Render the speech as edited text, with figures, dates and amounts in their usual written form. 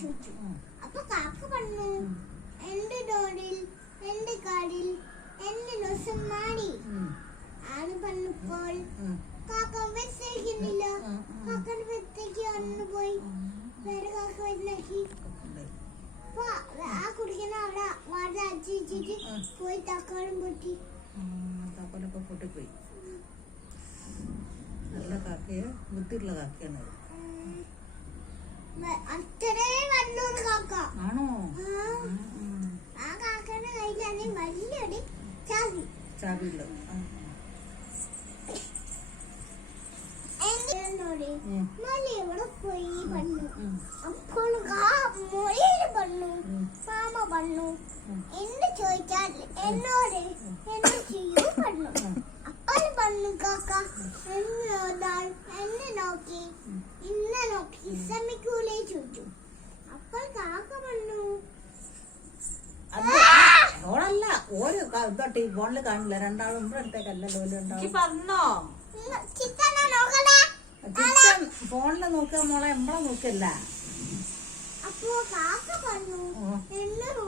ചോദിച്ചു. അപ്പൊ കാക്ക പറഞ്ഞു, എന്റെ ഡോറിൽ എന്റെ കാടിൽ എന്റെ ദിവസം മാറി ആണ് പറഞ്ഞപ്പോൾ കാക്ക വെച്ചേക്കുന്നില്ല. കാക്കയുടെ വെത്തേക്ക് വന്നു പോയി. വേറെ കാക്ക വരുന്നാക്കി ആ കുടിക്കുന്ന അവിടെ വാഴ അടിച്ചിട്ട് പോയി തക്കാളും പൊട്ടി. തക്കാളൊക്കെ പൊട്ടിപ്പോയി. നല്ല കാക്കയെ ബുദ്ധിയുള്ള കാക്കയാണ്. അത്രേ നല്ലൊരു കാക്ക ആണോ? ആ കാക്കയുടെ കയ്യിലാണ് വലിയൊരു ചാവി. ചാവിയുള്ള എവിടെ പോയി പണ്ണു. അപ്പോൾ മൊഴിയിൽ പണ്ണു മാമ പണ്ണു എന്ത് ചോദിച്ചാൽ എന്നോട് എന്ത് ചെയ്യൂ പണ്ണു. അപ്പോൾ പണ്ണു കാക്ക എന്നെ നോക്കി ഇന്നെ നോക്കി ശ്രമിക്കൂലേ ചോദിച്ചു. അപ്പോൾ കാക്ക പണ്ണു ഓളല്ല ഓരോ ഇതോട്ട് ഈ ഫോണിൽ കാണില്ല. രണ്ടാളും ഇവിടെ അടുത്തേക്കല്ലല്ലോ പറഞ്ഞോ ചിക്കൻ നോക്കണേ. ചിക്കൻ ഫോണില് നോക്കുക മോളെ, നമ്മളെ നോക്കല്ല. അപ്പോ കാക്ക പറഞ്ഞു എന്നോട്